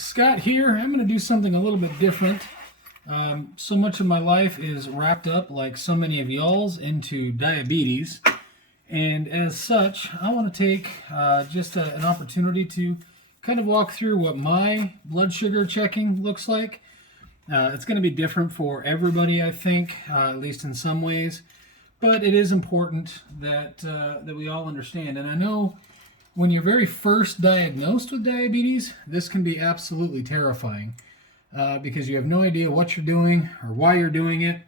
Scott here. I'm going to do something a little bit different. So much of my life is wrapped up, like so many of y'all's, into diabetes. And as such, I want to take just an opportunity to kind of walk through what my blood sugar checking looks like. It's going to be different for everybody, I think, at least in some ways. But it is important that we all understand. And I know when you're very first diagnosed with diabetes, this can be absolutely terrifying because you have no idea what you're doing or why you're doing it.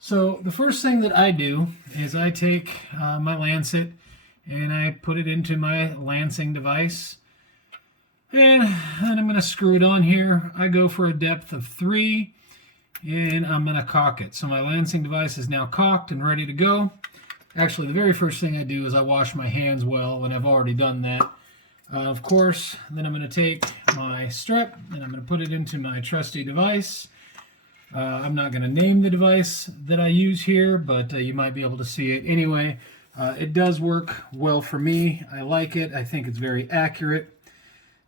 So the first thing that I do is I take my Lancet and I put it into my lancing device. And then I'm going to screw it on here. I go for a depth of 3 and I'm going to cock it. So my lancing device is now cocked and ready to go. Actually, the very first thing I do is I wash my hands well, and I've already done that. Of course, then I'm going to take my strip and I'm going to put it into my trusty device. I'm not going to name the device that I use here, but you might be able to see it anyway. It does work well for me. I like it. I think it's very accurate.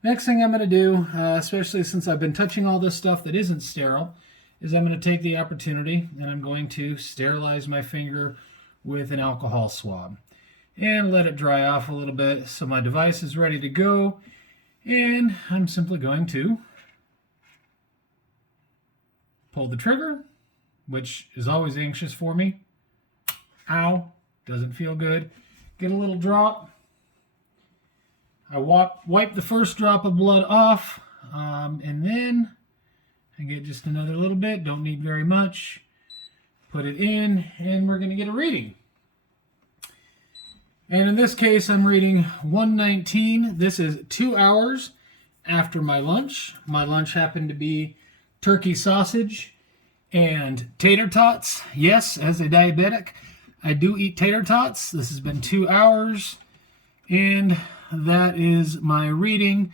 Next thing I'm going to do, especially since I've been touching all this stuff that isn't sterile, is I'm going to take the opportunity and I'm going to sterilize my finger with an alcohol swab and let it dry off a little bit so my device is ready to go. And I'm simply going to pull the trigger, which is always anxious for me. Ow, doesn't feel good. Get a little drop. I wipe the first drop of blood off, and then I get just another little bit, don't need very much. Put it in, and we're going to get a reading. And in this case, I'm reading 119. This is 2 hours after my lunch. My lunch happened to be turkey sausage and tater tots. Yes, as a diabetic, I do eat tater tots. This has been 2 hours, and that is my reading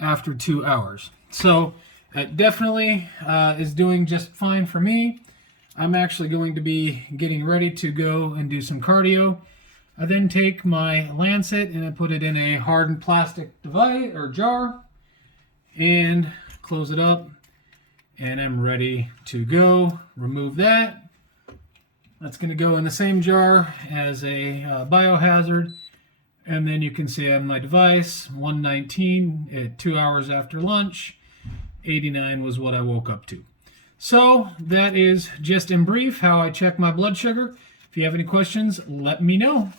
after 2 hours. So it definitely is doing just fine for me. I'm actually going to be getting ready to go and do some cardio. I then take my Lancet and I put it in a hardened plastic device or jar and close it up, and I'm ready to go. Remove that. That's going to go in the same jar as a biohazard. And then you can see on my device, 119 at 2 hours after lunch. 89 was what I woke up to. So that is just in brief how I check my blood sugar. If you have any questions, let me know.